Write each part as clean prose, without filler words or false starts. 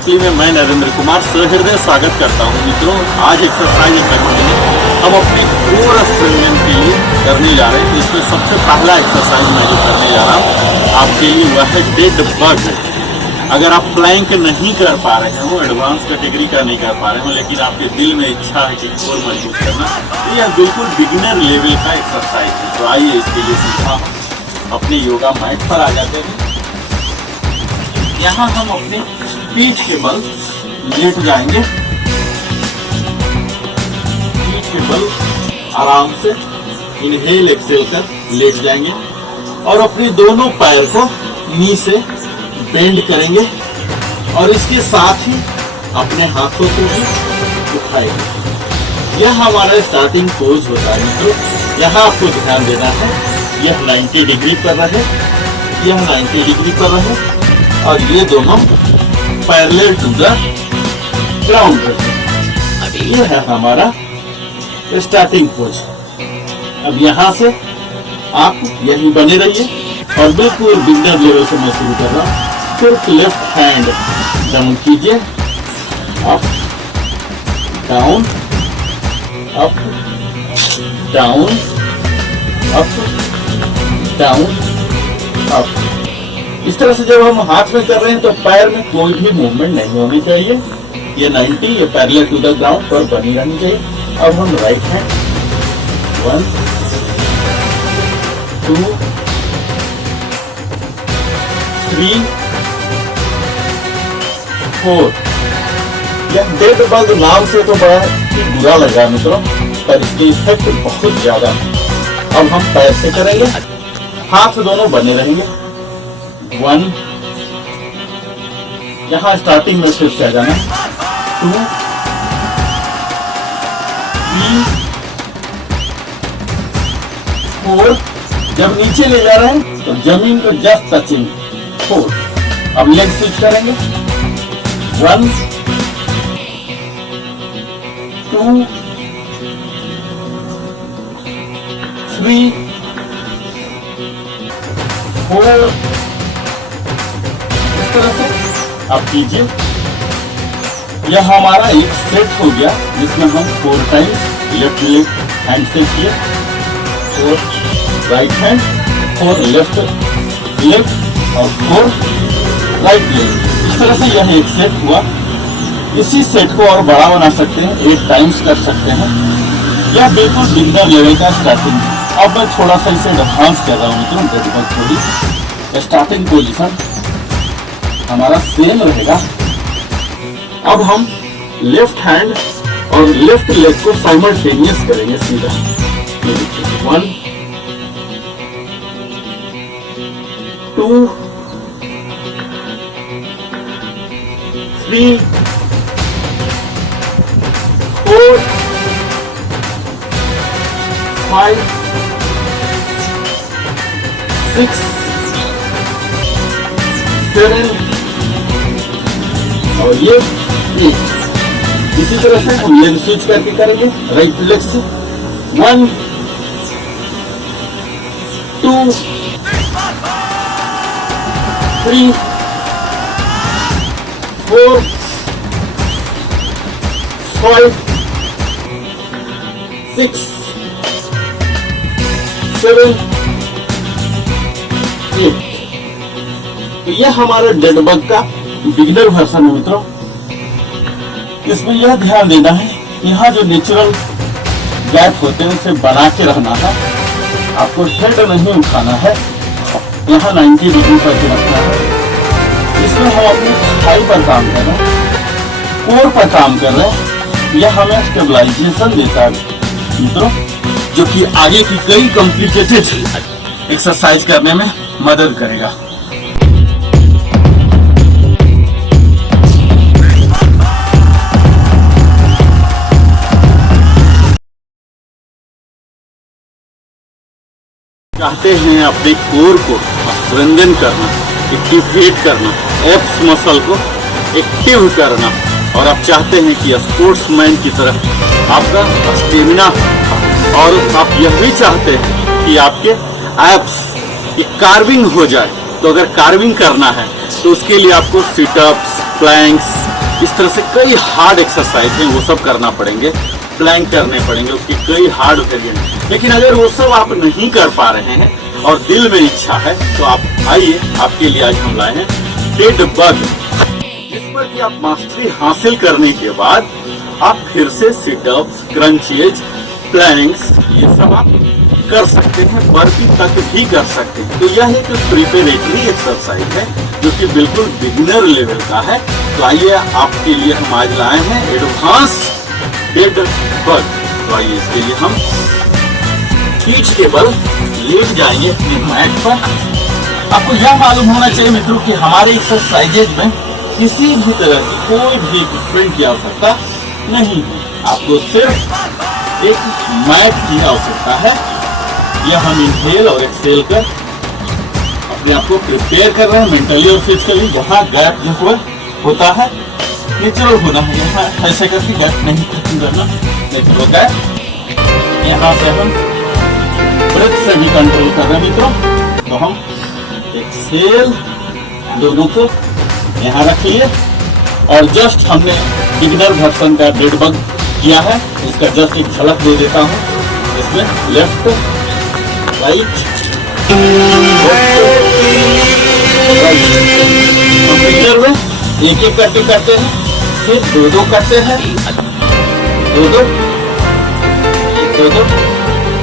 शक्ति में मैं नरेंद्र कुमार सहृदय स्वागत करता हूं। मित्रों, आज एक्सरसाइज करने के लिए हम अपने कोर स्ट्रेंथन के लिए करने जा रहे हैं। तो इसमें सबसे पहला एक्सरसाइज मैं जो करने जा रहा हूं आपके लिए वह है डेड बग। अगर आप प्लैंक नहीं कर पा रहे हो, एडवांस कैटेगरी का नहीं कर पा रहे हो, लेकिन आपके दिल में इच्छा है कि कोर मजबूत करना, तो यह बिल्कुल बिगिनर लेवल का एक्सरसाइज है। तो आइए इसके लिए सीखा अपने योगा मैट पर आ जाते हैं। यहाँ हम अपने पीठ के बल लेट जाएंगे, पीठ के बल आराम से इनहेल एक्सेल कर लेट जाएंगे और अपने दोनों पैर को नी से बेंड करेंगे और इसके साथ ही अपने हाथों को भी उठाएंगे। यह हमारा स्टार्टिंग पोज होता है। तो यहाँ आपको ध्यान देना है, यह 90 डिग्री पर रहे, यह 90 डिग्री पर रहे और ये दोनों पैरेलल टू द ग्राउंड पर। ये है हमारा स्टार्टिंग पोज। अब यहाँ से आप यहीं बने रहिए और बिल्कुल बिगिनर लेवल से मैं शुरू कर रहा हूँ। सिर्फ लेफ्ट हैंड डाउन कीजिए, up down up down up down up. इस तरह से जब हम हाथ में कर रहे हैं तो पैर में कोई भी मूवमेंट नहीं होनी चाहिए। ये 90 ये पैरेलल टू द ग्राउंड पर बनी रहनी चाहिए। अब हम राइट हैंड 1 2 3 4। यह डेड बग नाम से तो बड़ा बुरा लगा मित्रों, पर इसकी इफेक्ट बहुत ज्यादा है। अब हम पैर से करेंगे, हाथ दोनों बने रहेंगे। 1, यहाँ स्टार्टिंग में फिर से आ जाना। 2 3 4। जब नीचे ले जा रहे हैं तो जमीन को जस्ट टचिंग 4। अब लेग स्विच करेंगे। 1 2 3 4। इस तरह से आप कीजिए। यह हमारा एक सेट हो गया जिसमें हम 4 टाइम्स लेफ्ट लेग हैंड से किए, 4 राइट हैंड, 4 लेफ्ट लेग और 4 राइट लेग। इस तरह से यह एक सेट हुआ। इसी सेट को और बड़ा बना सकते हैं, 8 टाइम्स कर सकते हैं। यह बिल्कुल बिगिनर लेवल का स्टार्टिंग। अब मैं थोड़ा सा इसे एडवांस कर रहा हूँ मित्रों। डेड थोड़ी स्टार्टिंग पोजीशन हमारा सेम रहेगा। अब हम लेफ्ट हैंड और लेफ्ट लेग को साइमल्टेनियस करेंगे सीधा। 1 2 3 4 5 6 7 और ये 8। इसी तरह से हम लेग स्विच करके करेंगे राइट लेग से। 1 2 3 4 5 6 7 8। तो यह हमारा डेड बग का बिगिनर वर्जन है मित्रों। इसमें यह ध्यान देना है, यहाँ जो नेचुरल गैप होते हैं उसे बना के रहना है। आपको हेड नहीं उठाना है, यहाँ 90 डिग्री पर रखना है। इसमें हम अपनी थाई पर काम कर रहे हैं, कोर पर काम कर रहे हैं। यह हमें स्टेबलाइजेशन देता है मित्रों, जो कि आगे की कई कॉम्प्लिकेटेड एक्सरसाइज करने में मदद करेगा। चाहते हैं अपने कोर को स्ट्रेंथन करना, एक्टिवेट करना, एप्स मसल को एक्टिव करना, और आप चाहते हैं कि स्पोर्ट्समैन की तरह आपका स्टेमिना, और आप यह भी चाहते हैं कि आपके एप्स की कार्विंग हो जाए। तो अगर कार्विंग करना है तो उसके लिए आपको सिटअप्स, प्लैंक्स, इस तरह से कई हार्ड एक्सरसाइज हैं, वो सब करना पड़ेंगे, प्लैंक करने पड़ेंगे, उसकी कई हार्ड वेरिएंट। लेकिन अगर वो सब आप नहीं कर पा रहे हैं और दिल में इच्छा है तो आप आइए, आपके लिए आज हम लाए हैं डेड बग, जिस पर कि आप मास्टरी हासिल करने के बाद आप फिर से सिटअप्स, क्रंचेज, प्लैंक्स ये सब आप कर सकते हैं, बर्पी तक भी कर सकते हैं। तो यह एक प्रिपरेटरी एक्सरसाइज है जो कि बिल्कुल बिगिनर लेवल का है। तो आइए, आपके लिए हम आज लाए हैं एडवांस डेड बग। तो आइए, इसके लिए हम पीठ के बल लेट जाएंगे अपने मैट पर। आपको यह मालूम होना चाहिए मित्रों कि हमारे एक्सरसाइजेज में किसी भी तरह की कोई भी इक्विपमेंट की आवश्यकता नहीं है, आपको सिर्फ एक मैट की आवश्यकता है। यह हम इनहेल और एक्सहेल कर अपने आप को प्रिपेयर कर रहे हैं मेंटली और फिजिकली। जहाँ गैप जो हुआ होता है नेचुरल होना है, यहाँ ऐसे करके गैप नहीं खत्म करना, नेचुरल गैप। यहाँ से हम ब्रेथ से भी कंट्रोल कर रहे हैं मित्रों। तो हम एक्सहेल दोनों को यहाँ रखिए और जस्ट हमने बिगिनर वर्जन का डेड बग किया है, इसका जस्ट एक झलक दे देता हूँ। इसमें लेफ्ट राइट कंप्यूटर में एक एक करके करते हैं, फिर दो दो करते हैं, दो दो दो दो।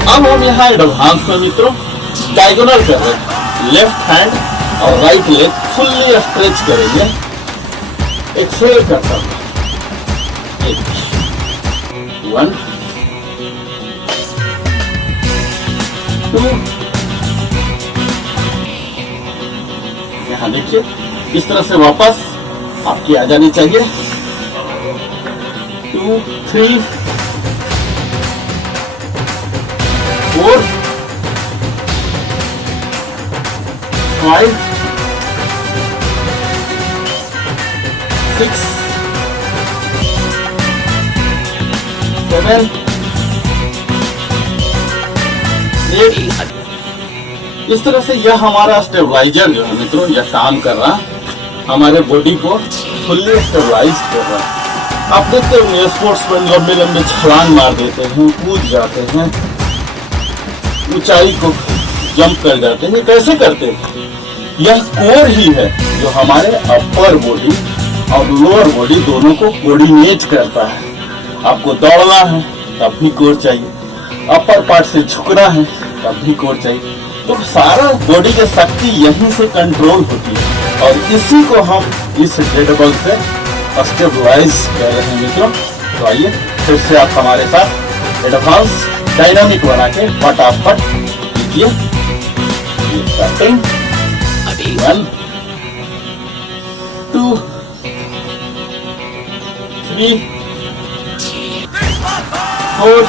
अब हम यहाँ एडवांस में मित्रों डायगोनल कर रहे हैं, लेफ्ट हैंड और राइट लेग फुल्ली स्ट्रेच करेंगे। एक्सहेल करता हूँ, 1 2। यहाँ देखिए, इस तरह से वापस आपकी आ जानी चाहिए। 2 3 4 5 6 7 8। इस तरह से यह हमारा स्टेबलाइजर जो है मित्रों, यह काम कर रहा है, हमारे बॉडी को फुल्ली स्टेबलाइज कर रहा है। आप देखते होंगे स्पोर्ट्समैन लंबे लंबे छलांग मार देते हैं, कूद जाते हैं, ऊंचाई को जंप कर जाते हैं। कैसे करते हैं? यह कोर ही है जो हमारे अपर बॉडी और लोअर बॉडी दोनों को कोऑर्डिनेट करता है। आपको दौड़ना है तब भी कोर चाहिए, अपर पार्ट से झुकना है तब भी कोर चाहिए। तो सारा बॉडी की शक्ति यहीं से कंट्रोल होती है और इसी को हम इस डेड बग से स्टेबलाइज कर रहे हैं मित्रों। तो आइए फिर से आप हमारे साथ एडवांस डायनामिक बना के फटाफट कीजिए। 1 2 3 4।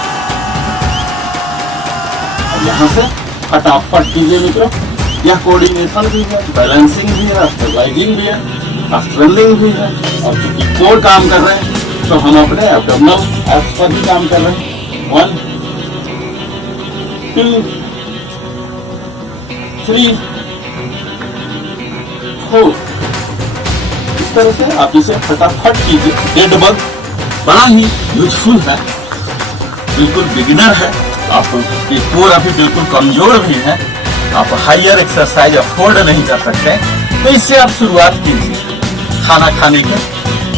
यहाँ से फटाफट कीजिए मित्रों। यह कोऑर्डिनेशन भी है, बैलेंसिंग भी है, स्टेबलाइजिंग भी है, स्ट्रेंथनिंग भी है। और चूंकि कोर काम कर रहे हैं तो हम अपने एब्डोमिनल एब्स पर भी काम कर रहे हैं। 1 2 3 4। इस तरह से आप इसे फटाफट कीजिए। डेड बग बड़ा ही यूजफुल है, बिल्कुल बिगिनर है। आप कोर अभी बिल्कुल कमजोर भी है, आप हाइयर एक्सरसाइज अफोर्ड नहीं कर सकते, तो इससे आप शुरुआत कीजिए। खाना खाने के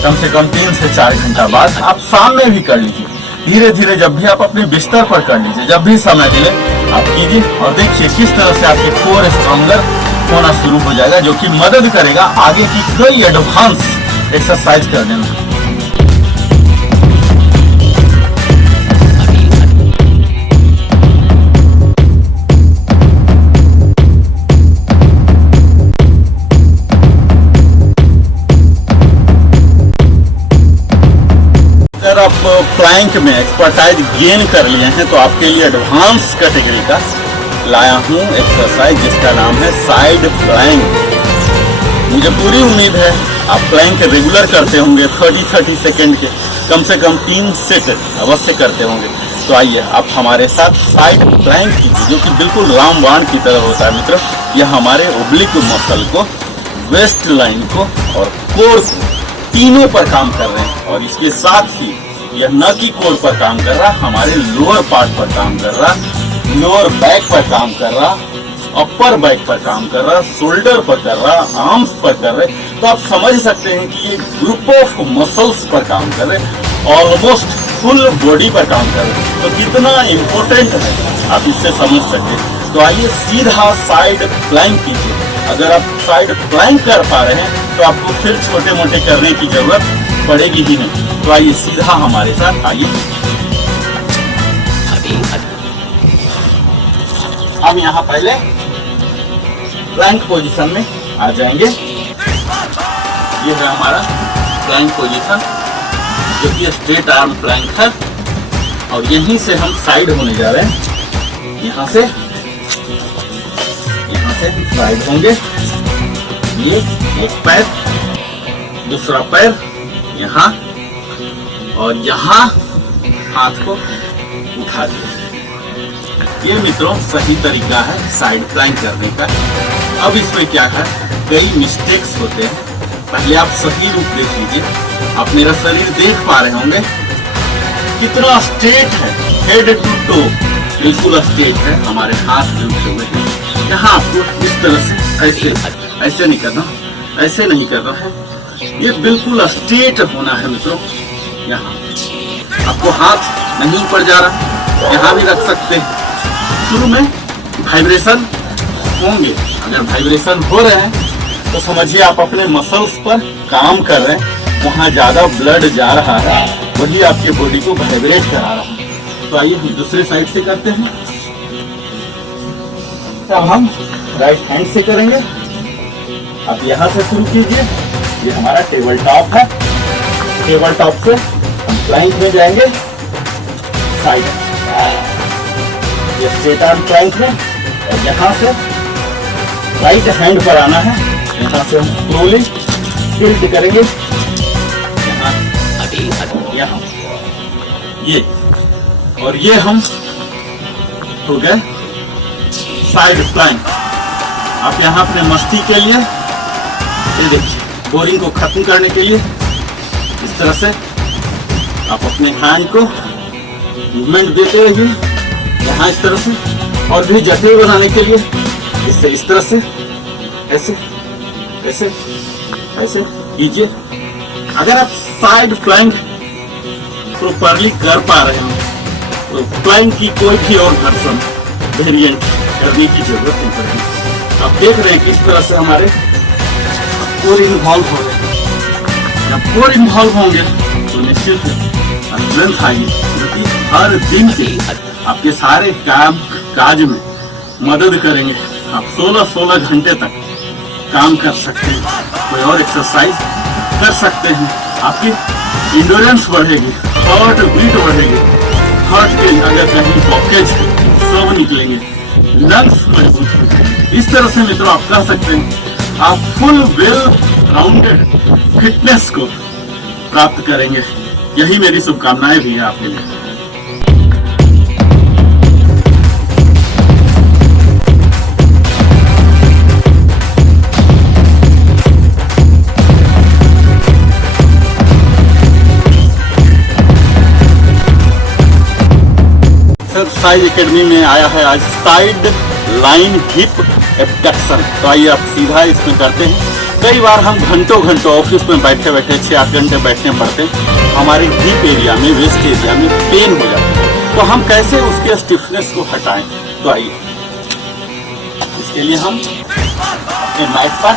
कम से कम 3 से 4 घंटा बाद आप शाम में भी कर लीजिए। धीरे धीरे जब भी आप अपने बिस्तर पर कर लीजिए, जब भी समय मिले आप कीजिए और देखिए किस तरह से आपके कोर स्ट्रॉन्गर होना शुरू हो जाएगा, जो कि मदद करेगा आगे की कई एडवांस एक्सरसाइज करने में। अगर आप प्लैंक में एक्सपर्टाइज गेन कर लिए हैं तो आपके लिए एडवांस कैटेगरी का लाया हूं एक्सरसाइज जिसका नाम है साइड प्लैंक। मुझे पूरी उम्मीद है आप प्लैंक रेगुलर करते होंगे, 30-30 सेकेंड के कम से कम 3 सेट अवश्य करते होंगे। तो आइए आप हमारे साथ साइड प्लैंक कीजिए, जो कि बिल्कुल रामबाण की तरह होता है मित्रों। यह हमारे ओब्लिक मसल को, वेस्ट लाइन को और कोर को तीनों पर काम कर रहे हैं। और इसके साथ ही यह न कि कोर पर काम कर रहा, हमारे लोअर पार्ट पर काम कर रहा, लोअर बैक पर काम कर रहा, अपर बैक पर काम कर रहा, शोल्डर पर कर रहा, आर्म्स पर कर रहे। तो आप समझ सकते हैं कि ये ग्रुप ऑफ मसल्स पर काम कर रहे, ऑलमोस्ट फुल बॉडी पर काम कर रहे। तो कितना इम्पोर्टेंट है आप इससे समझ सकते हैं। तो आइए सीधा साइड प्लैंक कीजिए। अगर आप साइड प्लैंक कर पा रहे हैं तो आपको फिर छोटे मोटे करने की जरूरत पड़ेगी ही नहीं। तो आइए सीधा हमारे साथ आइए। हम यहाँ पहले प्लैंक पोजीशन में आ जाएंगे। ये है हमारा प्लैंक पोजीशन, जो कि स्ट्रेट आर्म प्लैंक है। और यहीं से हम साइड होने जा रहे हैं। यहाँ से साइड होंगे। ये एक पैर, दूसरा पैर यहाँ, और यहाँ हाथ को उठा दिया। ये मित्रों सही तरीका है साइड प्लैंक करने का। अब इसमें क्या है, कई मिस्टेक्स होते हैं। पहले आप सही रूप देख लीजिए। आप मेरा शरीर देख पा रहे होंगे कितना स्ट्रेट है, हेड टू टो बिल्कुल स्ट्रेट है। हमारे हाथ भी उठे हुए हैं। यहाँ आपको इस तरह से ऐसे नहीं करना, ऐसे नहीं करना है। ये बिल्कुल स्ट्रेट होना है मित्रों। यहाँ आपको हाथ नहीं ऊपर जा रहा, यहाँ भी रख सकते हैं। शुरू में वाइब्रेशन होंगे। अगर वाइब्रेशन हो रहे हैं तो समझिए आप अपने मसल्स पर काम कर रहे हैं, वहाँ ज्यादा ब्लड जा रहा है, वही आपके बॉडी को वाइब्रेट करा रहा है। तो आइए हम दूसरे साइड से करते हैं। तब हम राइट हैंड से करेंगे। आप यहाँ से शुरू कीजिए। ये हमारा टेबल टॉप है। टेबल टॉप से हम प्लैंक में जाएंगे। साइड ये स्ट्रेट आर्म प्लैंक है। और यहाँ से राइट हैंड पर आना है। यहाँ से हम स्लोली टिल्ट करेंगे। यहाँ ये, और ये हम हो गए साइड प्लैंक। आप यहाँ अपने मस्ती के लिए, ये देखिए, बोरिंग को खत्म करने के लिए इस तरह से आप अपने हैंड को मूवमेंट देते रहिए। यहाँ इस तरह से, और भी जटिल बनाने के लिए इससे इस तरह से ऐसे ऐसे ऐसे कीजिए। अगर आप साइड प्लैंक प्रॉपरली कर पा रहे हो तो प्लैंक की कोई भी और वर्जन वेरिएंट करने की जरूरत नहीं पड़ेगी। आप देख रहे हैं किस तरह से हमारे कोर इन्वॉल्व हो रहे हैं। जब कोर इन्वॉल्व होंगे तो निश्चित स्ट्रेंथ आएगी, क्योंकि हर दिन के आपके सारे काम काज में मदद करेंगे। आप 16-16 घंटे तक काम कर सकते हैं, कोई और एक्सरसाइज कर सकते हैं। आपकी इंडोरेंस बढ़ेगी, हार्ट बीट बढ़ेगी, हार्ट के अगर कहीं ब्लॉकेज सब निकलेंगे, लंग्स मजबूत होंगे। इस तरह से मित्रों आप कह सकते हैं आप फुल वेल राउंडेड फिटनेस को प्राप्त करेंगे। यही मेरी शुभकामनाएं भी है आपके लिए। एक्सरसाइज एकेडमी में आया है आज साइड लाइन हिप एबडक्शन। तो आइए आप सीधा इसमें करते हैं। कई बार हम घंटों घंटों ऑफिस में बैठे बैठे 6-8 घंटे बैठने पड़ते हैं, हमारे हिप एरिया में, वेस्ट एरिया में पेन हो जाता है। तो हम कैसे उसके स्टिफनेस को हटाएं? तो आइए इसके लिए हम अपने मैट पर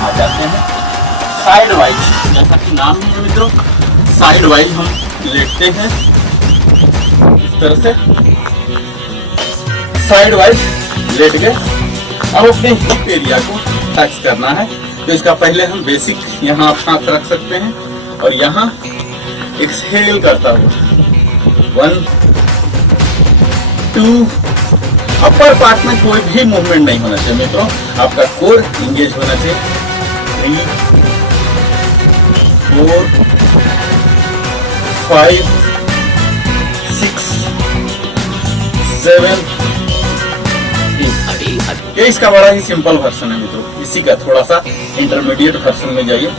आ जाते हैं। साइड वाइज, जैसा कि नाम है मित्रों, साइड वाइज हम लेटते हैं इस तरह से, साइड वाइज लेट गए। अब अपने हिप एरिया को टच करना है। तो इसका पहले हम बेसिक यहाँ आप हाथ रख सकते हैं और यहाँ एक्सहेल करता हुआ 1 2, अपर पार्ट में कोई भी मूवमेंट नहीं होना चाहिए मित्रों, आपका कोर इंगेज होना चाहिए। 3 4 5 6 7 8। ये इसका बड़ा ही सिंपल वर्जन है मित्रों। इसी का थोड़ा सा इंटरमीडिएट वर्जन में जाइए।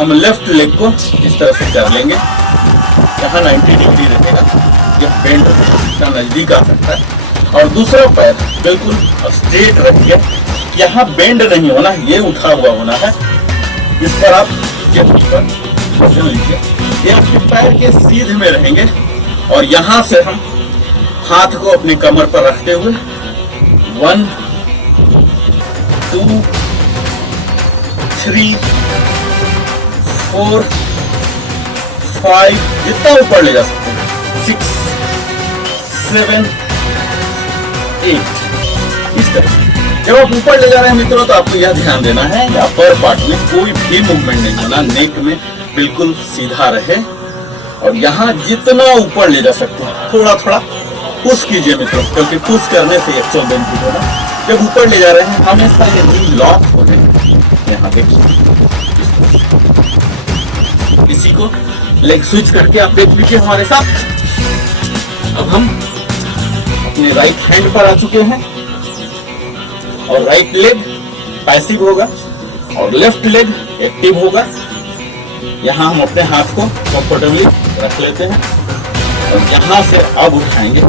हम लेफ्ट लेग को इस तरह से कर लेंगे। यहाँ 90 डिग्री रहेगा, यह बेंड रहेगा, इसका नजदीक आ सकता है। और दूसरा पैर बिल्कुल स्ट्रेट रखिए, यहाँ बेंड नहीं होना, ये उठा हुआ होना है। इस पर आप ये लीजिए, ये आपके पैर के सीधे में रहेंगे और यहाँ से हम हाथ को अपनी कमर पर रखते हुए 1 2 3 4 5 जितना ऊपर ले जा सकते हैं, 6 7 8 इस तरह से। जब आप ऊपर ले जा रहे हैं मित्रों, तो आपको यह ध्यान देना है कि अपर पार्ट में कोई भी मूवमेंट नहीं होना, नेक में बिल्कुल सीधा रहे। और यहाँ जितना ऊपर ले जा सकते हैं थोड़ा थोड़ा पुश कीजिए मित्रों, क्योंकि पुश करने से एक्चुअल बेनिफिट होगा। जब ऊपर ले जा रहे हैं हमेशा ये नी लॉक हो जाएगी। यहाँ देखिए, इसी को लेग स्विच करके आप देख लीजिए हमारे साथ। अब हम अपने राइट हैंड पर आ चुके हैं और राइट लेग पैसिव होगा और लेफ्ट लेग एक्टिव होगा। यहाँ हम अपने हाथ को कंफर्टेबली रख लेते हैं और यहाँ से अब उठाएंगे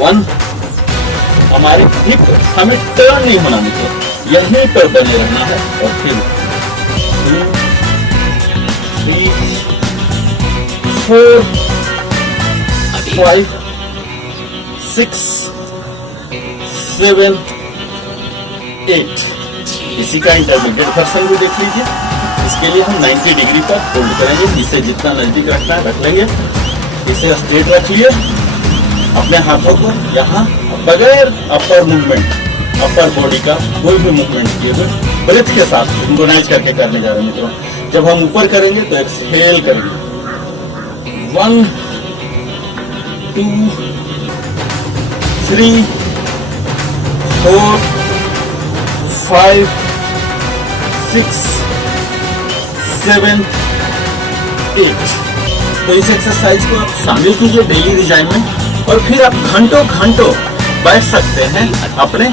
1, हमारे हिप हमें टर्न नहीं होना मित्रों, यहीं पर बने रहना है। और फिर 2 3 4 5 6 7 8 इसी का इंटरमीडिएट वर्जन भी देख लीजिए। इसके लिए हम 90 डिग्री पर फोल्ड करेंगे, इसे जितना नजदीक रखना है रख लेंगे। इसे स्ट्रेट रख लिए, अपने हाथों को यहाँ बगैर अपर मूवमेंट, अपर बॉडी का कोई भी मूवमेंट किए हुए ब्रेथ के साथ सिंक्रोनाइज करके करने जा रहे हैं मित्रों। जब हम ऊपर करेंगे तो एक्सहेल करेंगे, 1 2 3 4 5 6 7 8। तो इस एक्सरसाइज को आप शामिल कीजिए डेली रिजाइन में और फिर आप घंटों घंटों बैठ सकते हैं अपने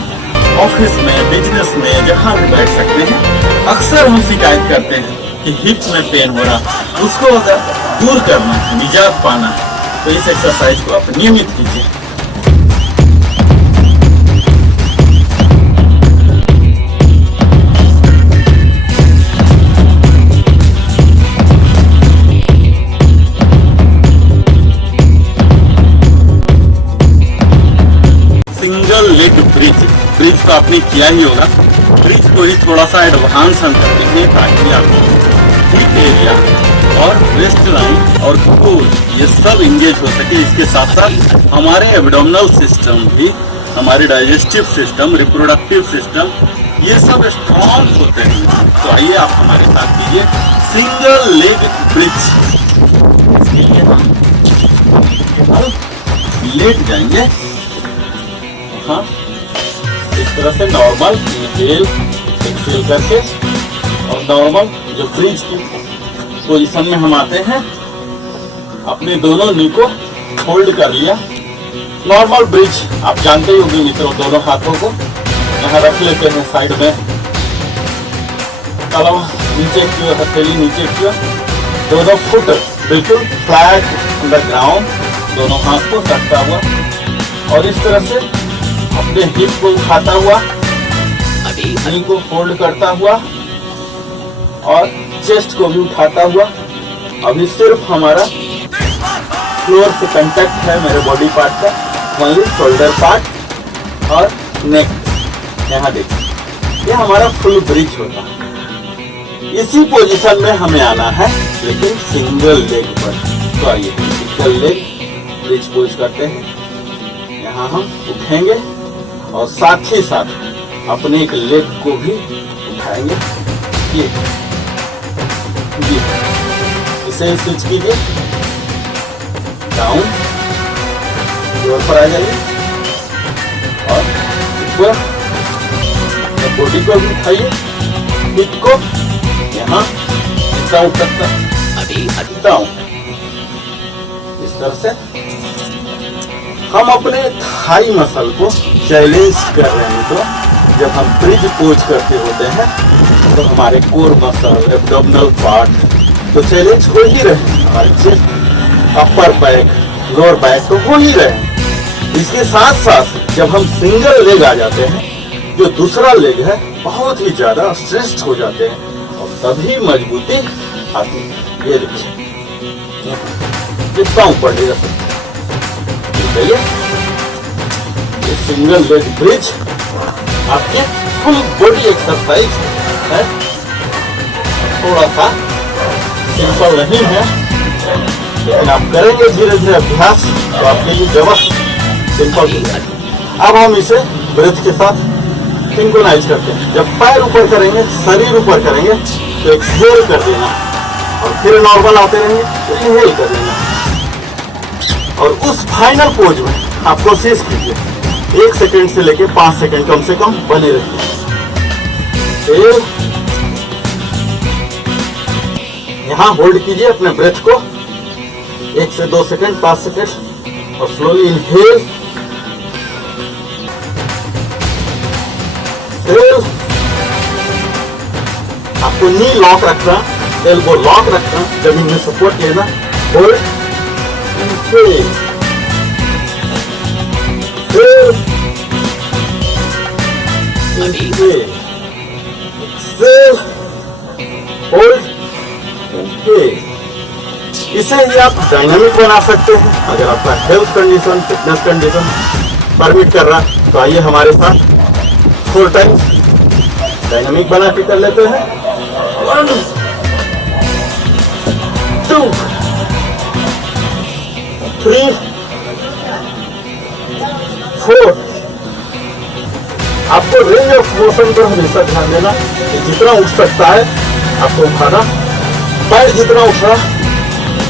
ऑफिस में, बिजनेस में, जहां भी बैठ सकते हैं। अक्सर हम शिकायत करते हैं कि हिप में पेन हो रहा, उसको अगर दूर करना, निजात पाना, तो इस एक्सरसाइज को आप नियमित कीजिए। सिंगल लेग ब्रिज तो आपने किया ही होगा। ब्रिज को ही थोड़ा सा एडवांस हम करते हैं ताकि आपको हिप एरिया और वेस्ट लाइन और कोर ये सब इंगेज हो सके। इसके साथ साथ हमारे एब्डोमिनल सिस्टम भी, हमारे डाइजेस्टिव सिस्टम, रिप्रोडक्टिव सिस्टम, ये सब स्ट्रॉन्ग होते हैं। तो आइए आप हमारे साथ कीजिए सिंगल लेग ब्रिज। लेट जाएंगे, हाँ इस तरह से नॉर्मल इनहेल एक्सहेल करके और नॉर्मल जो ब्रिज की पोजीशन में हम आते हैं, अपने दोनों नी को होल्ड कर लिया। नॉर्मल ब्रिज आप जानते ही होंगे मित्रों, दोनों हाथों को यहाँ रख लेते हैं साइड में, कलम नीचे की ओर, हथेली नीचे की ओर, दोनों फुट बिल्कुल फ्लैट ऑन द ग्राउंड, दोनों हाथ को रखता हुआ और इस तरह से अपने हिप को उठाता हुआ, नी को फोल्ड करता हुआ और चेस्ट को भी उठाता हुआ। अभी सिर्फ हमारा फ्लोर से कांटेक्ट है मेरे बॉडी पार्ट का, वहीं शोल्डर पार्ट और नेक। यहाँ देखिए, ये हमारा फुल ब्रिज होता है। इसी पोजीशन में हमें आना है, लेकिन सिंगल लेग पर। तो आइए सिंगल लेग ब्रिज पोज करते हैं। यहाँ हम उठेंगे और साथ ही साथ अपने एक लेग को भी उठाएंगे। ये इसे स्विच कीजिए, डाउन फ्लोर पर आ जाइए और ऊपर बॉडी को भी उठाइए, हिप को यहाँ इतना उठ सकता, डाउन। इस तरह से हम अपने थाई मसल को चैलेंज कर रहे हैं। तो जब हम ब्रिज पोज करते होते हैं तो हमारे कोर मसल, एब्डोमिनल पार्ट तो चैलेंज हो ही रहे, हमारे chest, upper back, lower back तो हो ही रहे। इसके साथ साथ जब हम सिंगल लेग आ जाते हैं, जो दूसरा लेग है बहुत ही ज्यादा स्ट्रेस्ड हो जाते हैं और तभी मजबूती आती है। ये देखिए कितना ऊपर ले जा सकते हैं। ये सिंगल लेग ब्रिज आपके फुल बॉडी एक्सरसाइज है। थोड़ा सा सिंपल नहीं है, लेकिन आप करेंगे धीरे धीरे अभ्यास तो आपके लिए जबरदस्त सिंपल हो जाएगा। अब हम इसे ब्रेथ के साथ सिंक्रोनाइज करते हैं। जब पैर ऊपर करेंगे, शरीर ऊपर करेंगे तो एक्सहेल कर देना और फिर नॉर्मल आते रहेंगे तो इनहेल कर देना। और उस फाइनल पोज में आप कोशिश कीजिए 1 सेकंड से लेके 5 सेकंड कम से कम बने रहिए। यहाँ होल्ड कीजिए अपने ब्रेथ को 1 से 2 सेकंड, 5 सेकंड और स्लोली इनहेल, आपको नी लॉक रखना, एल्बो लॉक रखना, जमीन में सपोर्ट लेना, hold, inhale, inhale, exhale, hold, inhale. इसे ही आप डायनामिक बना सकते हैं अगर आपका health condition, fitness condition permit कर रहा है। तो आइए हमारे साथ 4 टाइम्स डायनामिक बना के कर लेते हैं। 1 2 3 4। आपको रेंज ऑफ मोशन पर हमेशा ध्यान देना कि जितना उठ सकता है आपको उठाना, पैर जितना उठा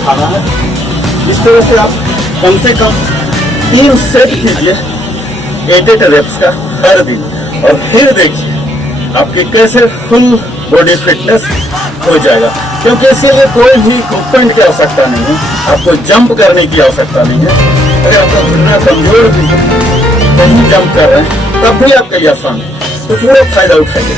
खाना है। इस तरह से आप कम से कम 3 सेट कीजिए 8 रेप्स का हर दिन और फिर देखिए आपके कैसे फुल बॉडी फिटनेस हो जाएगा। क्योंकि इसके लिए कोई भी इक्विपमेंट की आवश्यकता नहीं है, आपको जंप करने की आवश्यकता नहीं है। अगर आपका घुटना कमजोर भी है, नहीं जंप कर रहे हैं, तब भी आपके लिए आसान है, तो पूरा फायदा उठाइए।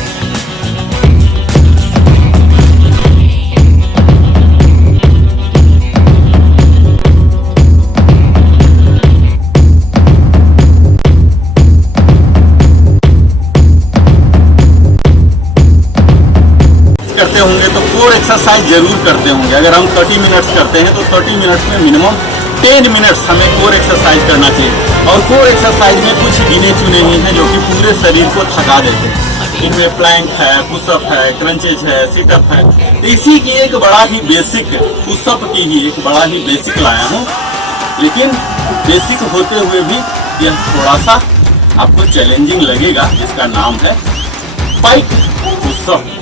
करते होंगे तो कोर एक्सरसाइज जरूर करते होंगे। अगर हम 30 मिनट्स करते हैं तो 30 मिनट्स में मिनिमम 10 मिनट्स हमें कोर एक्सरसाइज करना चाहिए। और कोर एक्सरसाइज में कुछ गिने चुने ही हैं जो कि पूरे शरीर को थका देते हैं। इनमें प्लैंक है, पुशअप है, क्रंचेज है, सिटअप है। तो इसी की एक बड़ा ही बेसिक, पुशअप की ही एक बड़ा ही बेसिक लाया हूँ। लेकिन बेसिक होते हुए भी यह थोड़ा सा आपको चैलेंजिंग लगेगा, जिसका नाम है पाइक पुशअप।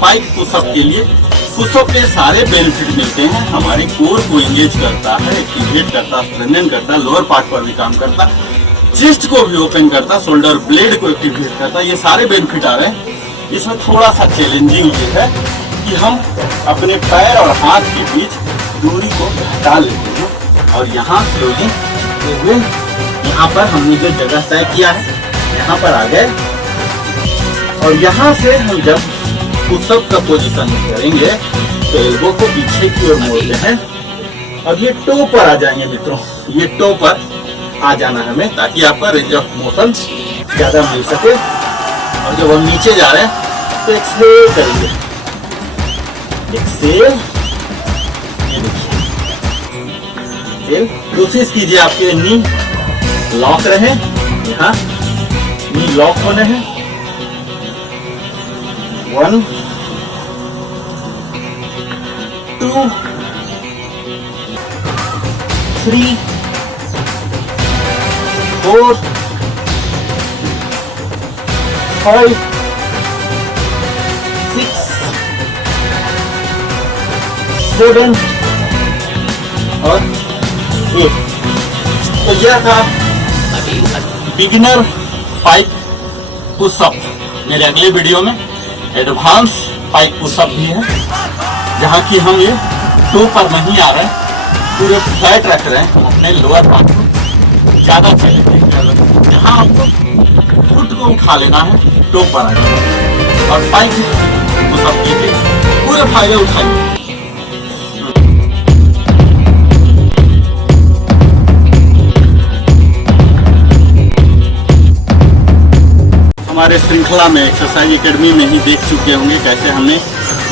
पाइक पुशअप के लिए पुशअप के सारे बेनिफिट मिलते हैं। हमारे कोर को एंगेज करता है, एक्टिवेट करता है, स्ट्रेंथन करता है, लोअर पार्ट पर भी काम करता है, चेस्ट को भी ओपन करता, शोल्डर ब्लेड को एक्टिवेट करता। ये सारे बेनिफिट आ रहे हैं। इसमें थोड़ा सा चैलेंजिंग ये है कि हम अपने पैर और हाथ के बीच दूरी को घटा लेते हैं और यहाँ स्लोली यहाँ पर हमने जो जगह तय किया है यहाँ पर आ गए और यहाँ से हम जब पुशअप का पोजीशन करेंगे तो एल्बो को पीछे की ओर मोड़ते हैं और ये टो पर आ जाएंगे मित्रों। ये टो पर आ जाना हमें, ताकि आपका रेंज ऑफ मोशन ज्यादा मिल सके। और जब हम नीचे जा रहे हैं तो एक्सहेल करेंगे, एक्सहेल, ये देखिए। कोशिश कीजिए आपके नी लॉक रहे, यहाँ नी लॉक होने हैं। 1 2 3 4 5 6 7 और 8। तो यह था बिगिनर पाइक पुशअप। मेरे अगले वीडियो में एडवांस पाइक पुशअप भी है, जहाँ की हम ये टो पर नहीं आ रहे हैं, पूरे फ्लैट रख रहे हैं अपने लोअर पार्ट को। ज्यादा चैलेंजिंग, जहाँ आपको फुट को उठा लेना है टॉप पर आ जाए और पाइप पुशअप कीजिए, पूरे फायदे उठाइए। हमारे श्रृंखला में एक्सरसाइज एकेडमी में ही देख चुके होंगे कैसे हमने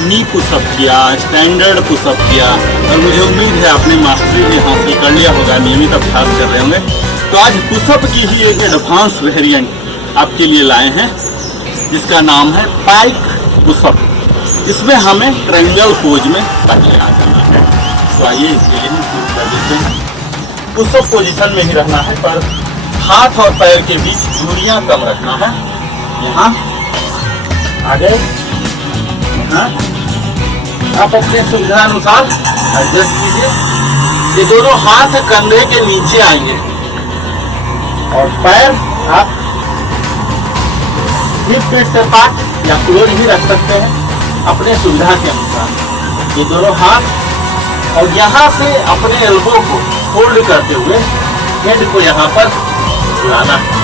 नी पुशअप किया, स्टैंडर्ड पुशअप किया, और मुझे उम्मीद है आपने मास्टरी भी हासिल कर लिया होगा, नियमित अभ्यास कर रहे होंगे। तो आज पुशअप की ही एक एडवांस वेरिएंट आपके लिए लाए हैं जिसका नाम है पाइक पुशअप। इसमें हमें ट्रायंगल पोज में पहले आ जाना है। तो आइए इसके लिए हम शुरू कर देते हैं। पुशअप पोजीशन में ही रहना है, पर हाथ और पैर के बीच दूरियां कम रखना है। यहाँ आगे, यहाँ आप अपने सुविधा अनुसार एडजस्ट कीजिए। ये दोनों हाथ कंधे के नीचे आएंगे और पैर आप हिप से पार्ट या क्लोज भी रख सकते हैं अपने सुविधा के अनुसार। ये दोनों हाथ और यहाँ से अपने एल्बो को होल्ड करते हुए हेड को यहाँ पर लाना है।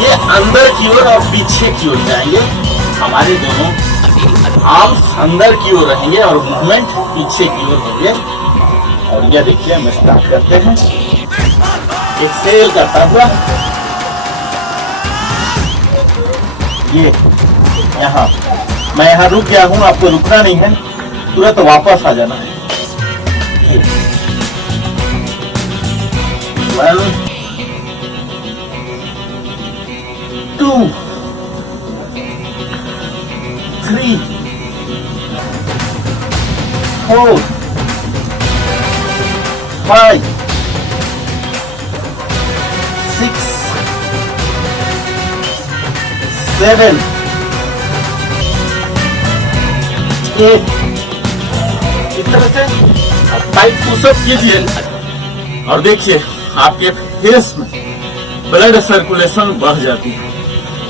ये अंदर की ओर और पीछे की ओर जाएंगे। हमारे दोनों आर्म्स अंदर की ओर रहेंगे और मूवमेंट पीछे की ओर होंगे। और ये देखिए हम स्टार्ट करते हैं। एक्सेल करता हुआ ये यहाँ, मैं यहाँ रुक गया हूँ, आपको रुकना नहीं है, तुरंत वापस आ जाना है। ये 1 2 3 4 5 6 7 8। इस तरह से आप पाइप पुशअप कीजिए और देखिए आपके फेस में ब्लड सर्कुलेशन बढ़ जाती है।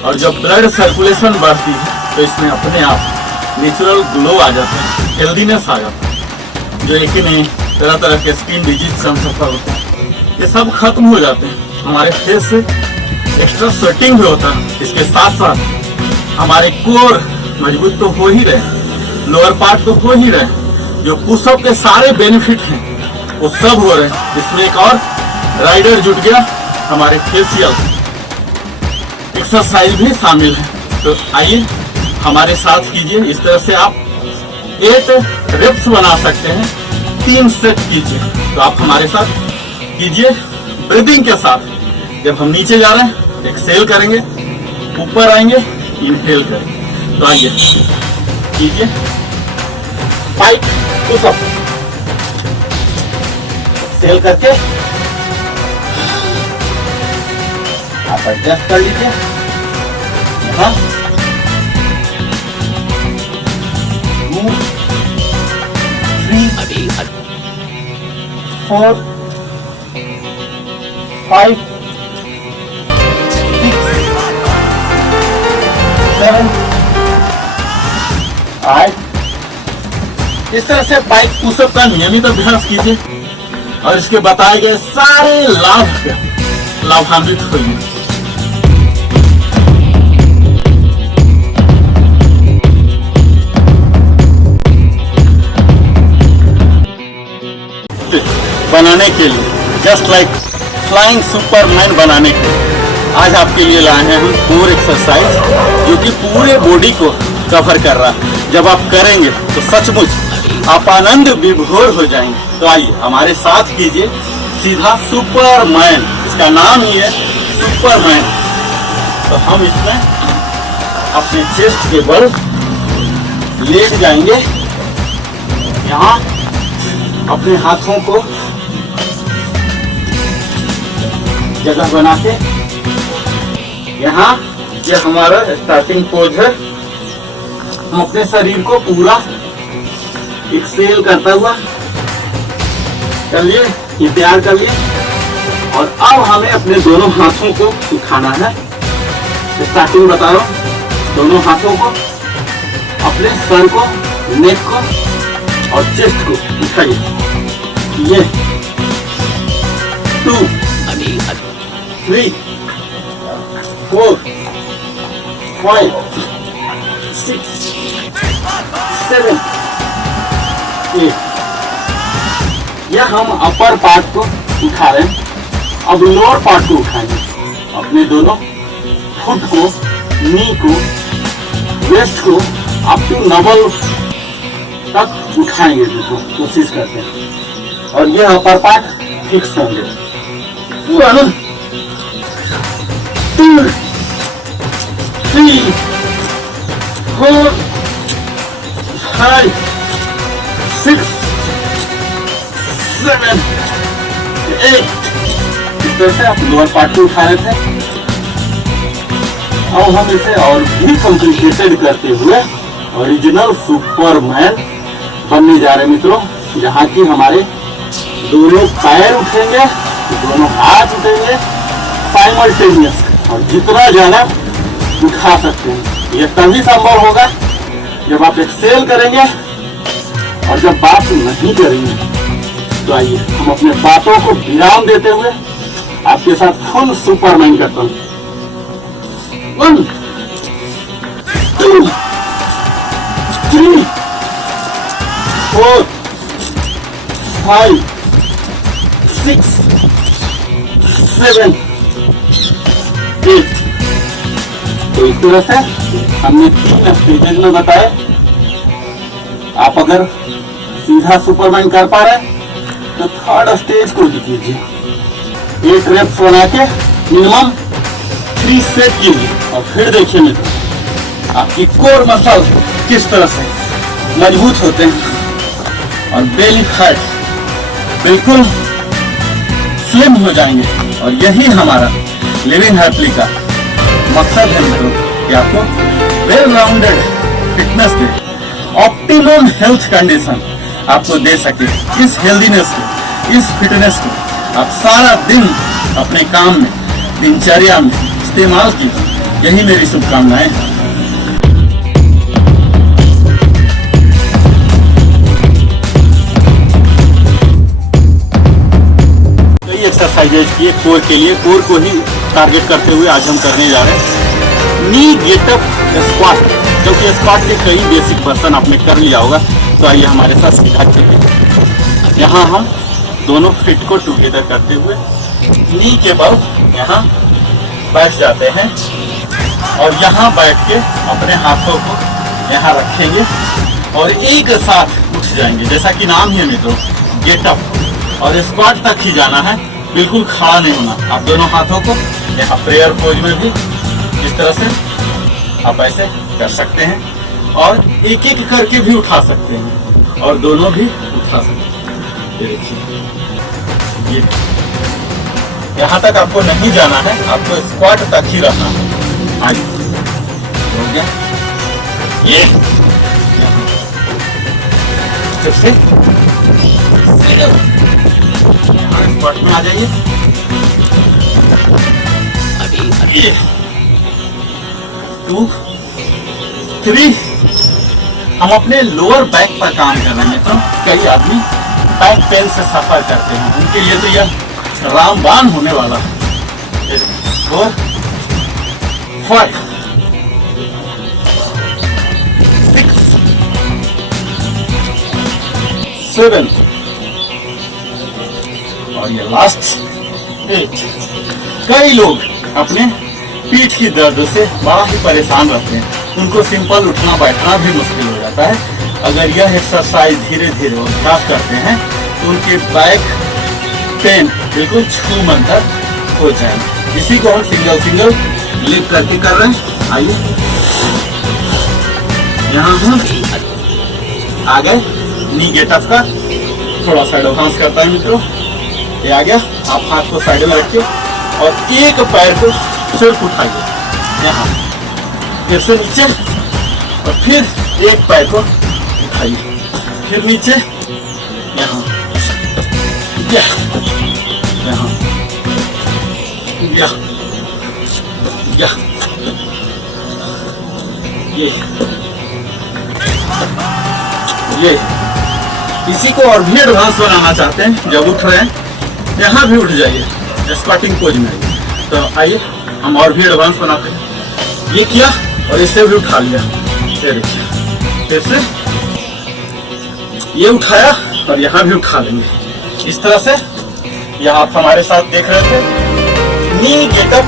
और जब ब्लड सर्कुलेशन बढ़ती है तो इसमें अपने आप नेचुरल ग्लो आ जाता है, हेल्दीनेस आ जाता है। जो एक ही नहीं, तरह तरह के स्किन डिजीज से हम सफर होते हैं, ये सब खत्म हो जाते हैं। हमारे फेस से एक्स्ट्रा स्वेटिंग भी होता है। इसके साथ साथ हमारे कोर मजबूत तो हो ही रहे, लोअर पार्ट तो हो ही रहे। जो पुशअप के सारे बेनिफिट हैं वो सब हो रहे हैं। इसमें एक और राइडर जुट गया, हमारे फेशियल एक्सरसाइज भी शामिल है। तो आइए हमारे साथ कीजिए। इस तरह से आप 8 रेप्स बना सकते हैं, 3 सेट कीजिए। तो आप हमारे साथ कीजिए ब्रीदिंग के साथ। जब हम नीचे जा रहे हैं एक्सेल करेंगे, ऊपर आएंगे इनहेल करेंगे। तो आइए कीजिए पाइप पुशअप। एक्सेल करके आप एडजस्ट कर लीजिए। 2 3 4 5 6 7 8। इस तरह से पाइप पुशअप का नियमित अभ्यास कीजिए और इसके बताए गए सारे लाभ लाभान्वित होइए। बनाने के लिए जस्ट लाइक फ्लाइंग सुपरमैन बनाने के लिए आज आपके लिए लाए हैं हम कोर एक्सरसाइज, जो कि पूरे बॉडी को कवर कर रहा है। जब आप करेंगे तो सचमुच आप आनंद विभोर हो जाएंगे। तो आइए हमारे साथ कीजिए सीधा सुपरमैन। इसका नाम ही है सुपरमैन। तो हम इसमें अपने चेस्ट के बल लेट जाएंगे। यहाँ अपने हाथों को जगह बना के, यहाँ ये हमारा स्टार्टिंग पोज है। हम अपने शरीर को पूरा एक्सेल करता हुआ कर लिए, ये तैयार कर लिए। और अब हमें अपने दोनों हाथों को उठाना है। स्टार्टिंग बता रहा हूँ, दोनों हाथों को अपने सर को, नेक को और चेस्ट को उठाइए। ये 2 3 4 5 6 7 8। यह हम अपर पार्ट को उठा रहे हैं। अब लोअर पार्ट को उठाएंगे, अपने दोनों फुट को, नी को, वेस्ट को अप टू नवल तक उठाएंगे। देखो कोशिश करते हैं और यह अपर पार्ट फिक्स होंगे। 1 2 3 4 5 6 7 8। इस तरह से आप लोअर पार्ट को उठा रहे थे। अब हम इसे और भी कॉम्प्लिकेटेड करते हुए ओरिजिनल सुपरमैन बनने जा रहे हैं मित्रों, जहाँ की हमारे दोनों पैर उठेंगे, दोनों हाथ उठेंगे साइमल्टेनियस, और जितना ज्यादा उठा सकते हैं। यह तभी संभव होगा जब आप एक्सेल करेंगे, और जब बात नहीं करेंगे तो आइए हम अपने बातों को विराम देते हुए आपके साथ फुल सुपरमैन करता हूँ। 1 2 3 4 5 6 7 8। तो इस तरह से हमने 3 स्टेजेस में बताए। आप अगर सीधा सुपरमैन कर पा रहे हैं तो थर्ड स्टेज को भी कीजिए। 8 रेप्स बना के मिनिमम 3 सेट कीजिए, और फिर देखिए मित्रों आपकी कोर मसल किस तरह से मजबूत होते हैं और बेली फैट बिल्कुल स्लिम हो जाएंगे। और यही हमारा लिविंग हैप्पीली का मकसद है मित्रों, कि आपको वेल राउंडेड फिटनेस दे, ऑप्टिमम हेल्थ कंडीशन आपको दे सके। इस हेल्दीनेस को, इस फिटनेस को आप सारा दिन अपने काम में, दिनचर्या में इस्तेमाल कीजिए। यही मेरी शुभकामनाएं हैं। कई एक्सरसाइजेज किए कोर के लिए, कोर को ही टारगेट करते हुए आज हम करने जा रहे हैं नी गेटअप स्क्वाट, क्योंकि स्क्वाट के कई बेसिक पर्सन आपने कर लिया होगा। तो आइए हमारे साथ सीधा चलिए। यहाँ हम दोनों फिट को टुगेदर करते हुए नी के बल यहाँ बैठ जाते हैं, और यहाँ बैठ के अपने हाथों को यहाँ रखेंगे और एक साथ उठ जाएंगे। जैसा कि नाम ही है मित्रों, गेटअप, और स्क्वाट तक ही जाना है, बिल्कुल खड़ा नहीं होना। आप दोनों हाथों को यहाँ प्रेयर पोज में भी इस तरह से आप ऐसे कर सकते हैं, और एक एक करके भी उठा सकते हैं, और दोनों भी उठा सकते हैं। ये देखिए, ये यहाँ तक आपको नहीं जाना है, आपको स्क्वाट तक ही रहना है। आइए, हो गया ये। फिर से स्क्वाट में आ जाइए। अभी 2 3। हम अपने लोअर बैक पर काम कर रहे हैं। तो कई आदमी बैक पेन से सफर करते हैं, उनके लिए तो यह रामबाण होने वाला है। 4 5 6 7 और ये लास्ट 8। कई लोग अपने पीठ की दर्द से बड़ा ही परेशान रहते हैं, उनको सिंपल उठना बैठना भी मुश्किल हो जाता है। अगर यह एक्सरसाइज धीरे धीरे अभ्यास करते हैं तो उनके बैक पेन बिल्कुल छूमंतर हो जाएंगे। इसी को हम सिंगल लिफ्ट करके कर रहे हैं। आइए, यहाँ हम आ गए नी गेटअप का। थोड़ा सा एडवांस करता है मित्रों, ये आ गया। आप हाथ को साइड में रखिए और एक पैर को सिर्फ उठाइए, यहाँ फिर से नीचे, और फिर एक पैर को उठाइए, फिर नीचे, यहाँ यहाँ ये इसी को और भी एडवांस बनाना चाहते हैं। जब उठ रहे हैं यहाँ भी उठ जाइए, स्क्वाटिंग पोज में। तो आइए हम और भी एडवांस बनाते हैं। ये किया और इसे भी उठा लिया। ये देखिए, फिर से ये उठाया और यहाँ भी उठा लेंगे इस तरह से। यह आप हमारे साथ देख रहे थे नी गेटअप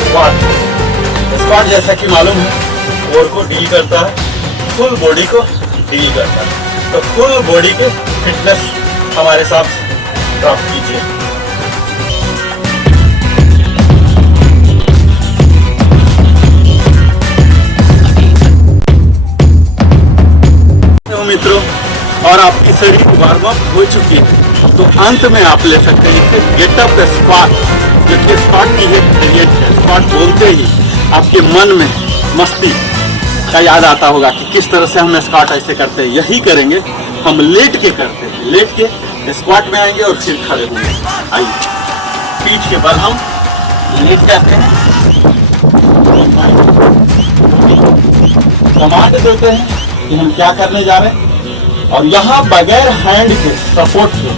स्क्वाट। स्क्वाट जैसा कि मालूम है कोर को डील करता है, फुल बॉडी को डील करता है। तो फुल बॉडी के फिटनेस हमारे साथ प्राप्त कीजिए। मित्रों, और आपकी शरीर वार्म अप हो चुकी है तो अंत में आप ले सकते हैं इसे गेटअप स्क्वाट। जो कि स्क्वाट की है वेरिएंट है। स्क्वाट बोलते ही आपके मन में मस्ती का याद आता होगा कि किस तरह से हम स्क्वाट ऐसे करते हैं। यही करेंगे हम, लेट के करते हैं। लेट के स्क्वाट में आएंगे और फिर खड़े होंगे। आइए, पीठ के बल हम लेट जाते हैं, कमांड देते हैं कि हम क्या करने जा रहे हैं, और यहाँ बगैर हैंड के सपोर्ट के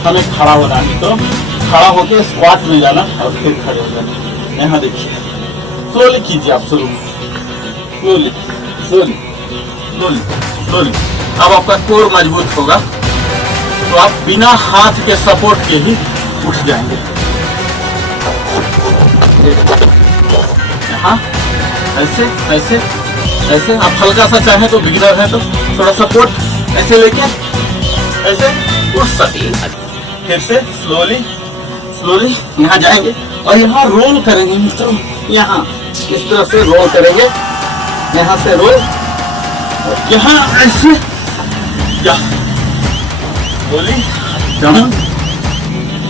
हमें खड़ा होना है। तो खड़ा होकर स्क्वाट में जाना और फिर खड़े हो जाना। यहाँ देखिए, स्लोली कीजिए आप, शुरू स्लोली स्लोली स्लोली स्लोली। अब आपका कोर मजबूत होगा तो आप बिना हाथ के सपोर्ट के ही उठ जाएंगे। यहाँ ऐसे ऐसे ऐसे। आप हल्का सा चाहें तो, बिगिनर है तो थोड़ा सपोर्ट ऐसे लेके ऐसे उठ सकते। फिर से स्लोली स्लोली यहाँ जाएंगे और यहाँ रोल करेंगे मित्रों। यहाँ इस तरह से रोल करेंगे, यहाँ से रोल, और यहाँ ऐसे स्लोली डाउन,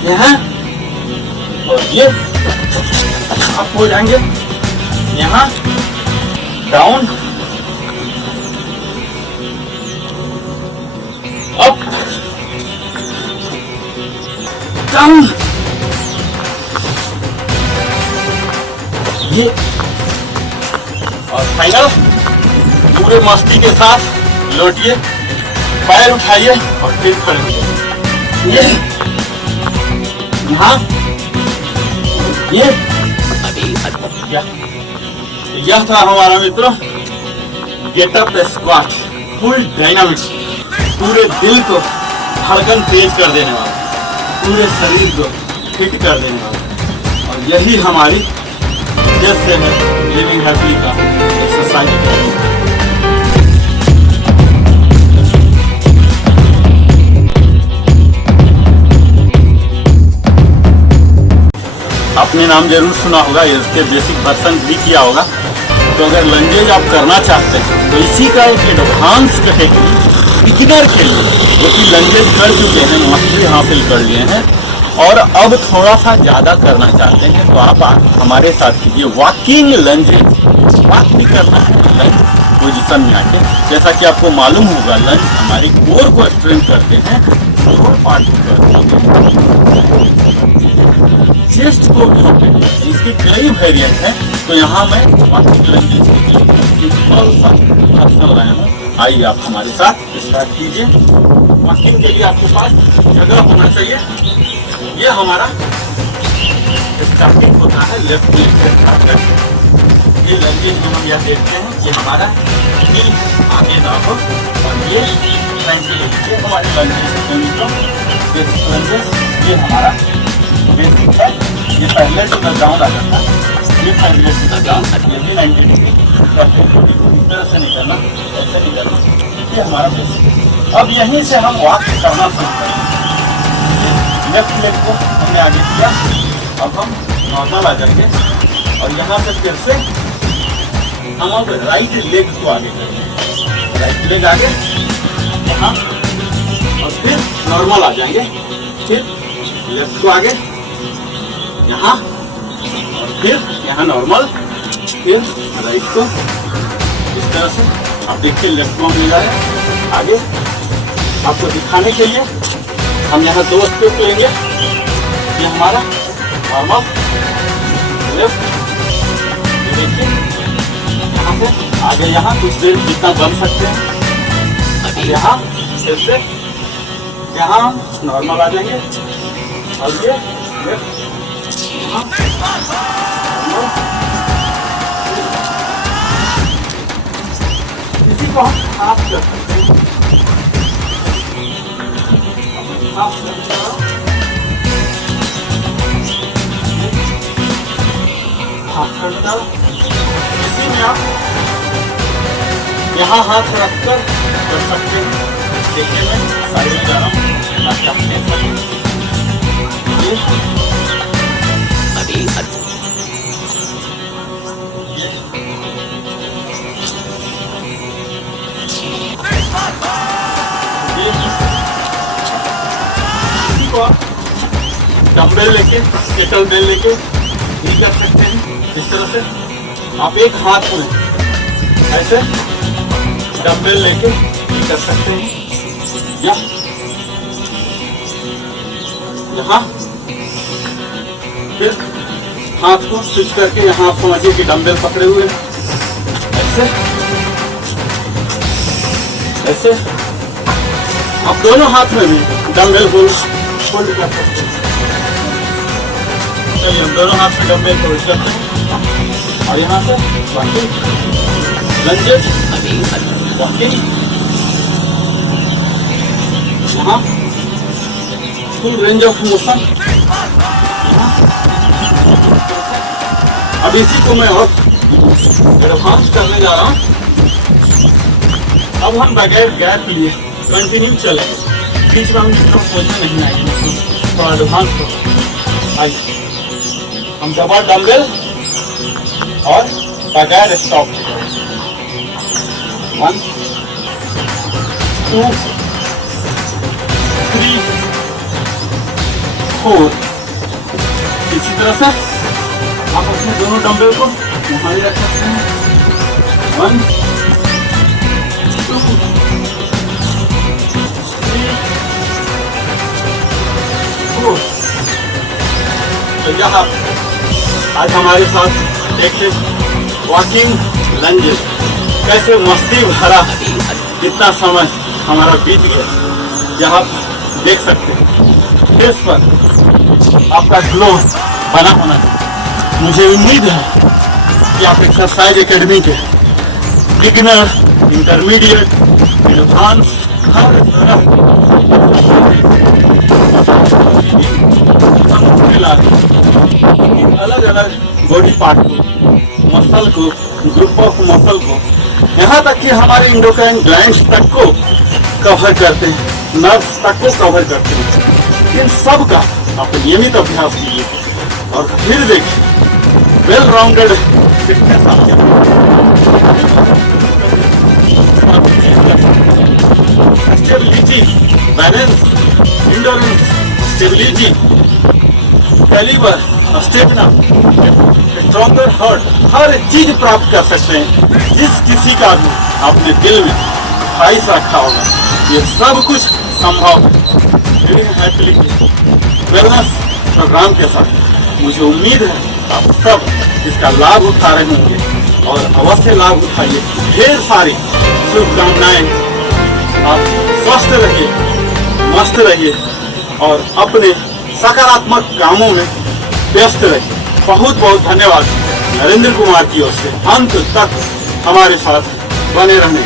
यहाँ, और ये अप हो जाएंगे, यहाँ डाउन, अप, डाउन, ये, और फाइनल पूरे मस्ती के साथ लौटिए, पैर उठाइए और फिर खड़े हो जाइए। ये यहाँ, ये यह था हमारा मित्रों गेटअप स्क्वाट। फुल डायनामिक, पूरे दिल को धड़कन तेज कर देने वाला, पूरे शरीर को फिट कर देने वाला। और यही हमारी जैसे है लिविंग हैप्पी का एक्सरसाइज। आपने नाम जरूर सुना होगा, इसके बेसिक वर्जन भी किया होगा। तो अगर लंजेज आप करना चाहते हैं तो इसी का एक एडवांस कैटेगरी बिगिनर के लिए, जो कि लंजेज कर चुके हैं, मास्टरी हासिल कर लिए हैं और अब थोड़ा सा ज़्यादा करना चाहते हैं, तो आप हमारे साथ कीजिए वॉकिंग लंजेज। वॉक भी करना है लंज पोजिशन में आके। जैसा कि आपको मालूम होगा, लंज हमारी कोर को स्ट्रेंथ करते हैं, कोर पार्ट को करते हैं, चेस्ट को भी होते हैं। इसके कई वेरिएंट हैं। तो यहाँ मैं वॉकिंग लंजेज लाया हूँ। आइए आप हमारे साथ स्टार्ट कीजिए। वॉकिंग के लिए आपके पास जगह होना चाहिए। ये हमारा स्टार्टिंग होता है लेफ्ट लेग से स्टार्ट करके। ये लंजेज में हम यह देखते हैं कि हमारा नी आगे ना हो, और ये हमारे लंजेज। ये हमारा बेसिक है। ये पहले से डाउन आ जाता है, ये पहले से डाउन, ये भी 90 डिग्री करते हैं। इस तरह से नहीं करना, ऐसे नहीं करना। ये हमारा बेसिक है। अब यहीं से हम वॉक करना शुरू करेंगे। लेफ्ट लेग को हमने आगे किया, अब हम नॉर्मल आ जाएंगे और यहाँ से फिर से हम अब राइट लेग को आगे करेंगे। राइट लेग आगे, यहाँ, और फिर नॉर्मल आ जाएंगे। फिर लेफ्ट को आगे, यहाँ, और फिर यहाँ नॉर्मल, फिर राइट को इस तरह से। आप देखिए लेफ्ट को मिल रहा है आगे। आपको दिखाने के लिए हम यहाँ 2 स्टेप लेंगे। ये हमारा नॉर्मल लेफ्ट, देखिए यहाँ से आगे, यहाँ कुछ देर जितना बन सकते हैं। यहाँ फिर से यहाँ नॉर्मल आ जाएंगे, और ये लेफ्ट, यहाँ इसको हम हाफ कर सकते हैं, हाफ करते हैं, हाफ करना। इसी में आप यहाँ हाथ रखकर कर सकते हैं। देखिए मैं साइड में जा रहा हूँ ताकि आप देख सकें। डंबल लेके, केटल बेल लेके भी कर सकते हैं। इस तरह से आप एक हाथ में ऐसे डंबल लेके भी कर सकते हैं, या यहाँ फिर हाथ को स्विच करके यहाँ आप समझिए कि डंबल पकड़े हुए हैं, ऐसे ऐसे आप दोनों हाथ में भी डंबल होल्ड कर सकते हैं। चलिए हम दोनों हाथ में डंबल होल्ड करते हैं और यहाँ से वॉकिंग लंजेस, वॉकिंग, यहाँ फुल रेंज ऑफ मोशन। अब इसी को मैं और एडवांस करने जा रहा हूँ। अब हम बगैर गैप लिए कंटिन्यू चलेंगे, बीच में हम पोजीशन नहीं आएंगे, तो एडवांस हो। आइए हम डबल डंबल और बगैर स्टॉप, 1 2 3 4। इसी तरह से आप अपने दोनों डंबल को यहाँ भी रख सकते हैं, 1 2 3 4। तो यहाँ आज हमारे साथ देखिए वॉकिंग लंजेस कैसे मस्ती भरा कितना समय हमारा बीत गया, यहाँ देख सकते हैं। फेस पर आपका ग्लो बना होना चाहिए। मुझे उम्मीद है कि आप एक्सरसाइज एकेडमी के बिगिनर, इंटरमीडिएट, एडवांस हर तरह अलग अलग बॉडी पार्ट को, मसल को, ग्रुप ऑफ मसल को, यहाँ तक कि हमारे इंडोक्राइन ग्लैंड्स तक को कवर करते हैं, नर्व्स तक को कवर करते हैं। इन सब का आप नियमित अभ्यास कीजिए और फिर देखिए वेल राउंडेड फिटनेस आपके stability, balance, endurance, stability, calibre, stamina, stronger heart, हर चीज प्राप्त कर सकते हैं जिस किसी का भी अपने दिल में ख्वाहिश रखा होगा। ये सब कुछ संभव है वेलनेस प्रोग्राम के साथ। मुझे उम्मीद है आप सब इसका लाभ उठा रहे होंगे और अवश्य लाभ उठाइए। ढेर सारी शुभकामनाएं। आप स्वस्थ रहिए, मस्त रहिए और अपने सकारात्मक कामों में व्यस्त रहिए। बहुत बहुत धन्यवाद नरेंद्र कुमार की ओर से अंत तक हमारे साथ बने रहने